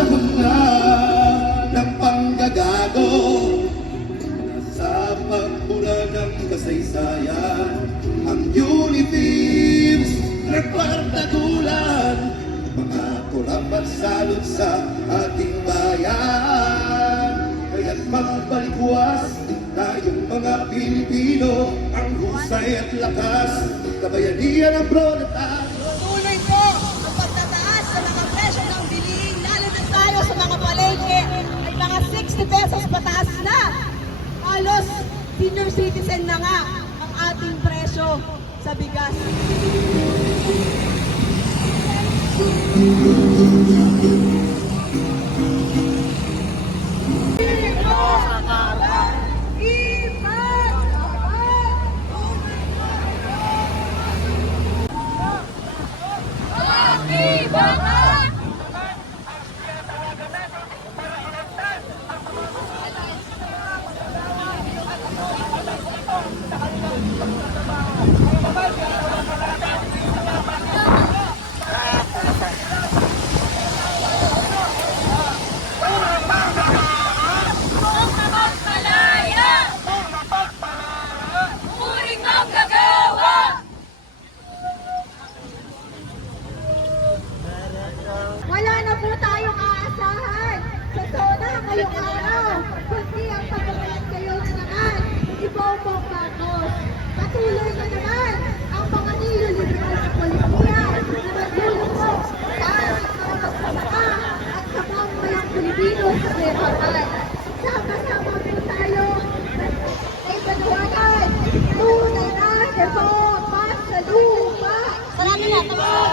panahon na ng panggagago Nasa pagmula ng kasaysayan Ang Uniteams nagpartagulan Mga kurap at salot sa ating bayan. Kaya't magbalikwas tayong mga Pilipino Ang husay at lakas Kabayanihan ang proletaryo senior citizen na nga ang ating presyo sa bigas. Malaya! Muring Wala na po tayong aasahan sa zona ngayong araw. জিন্দাবাদ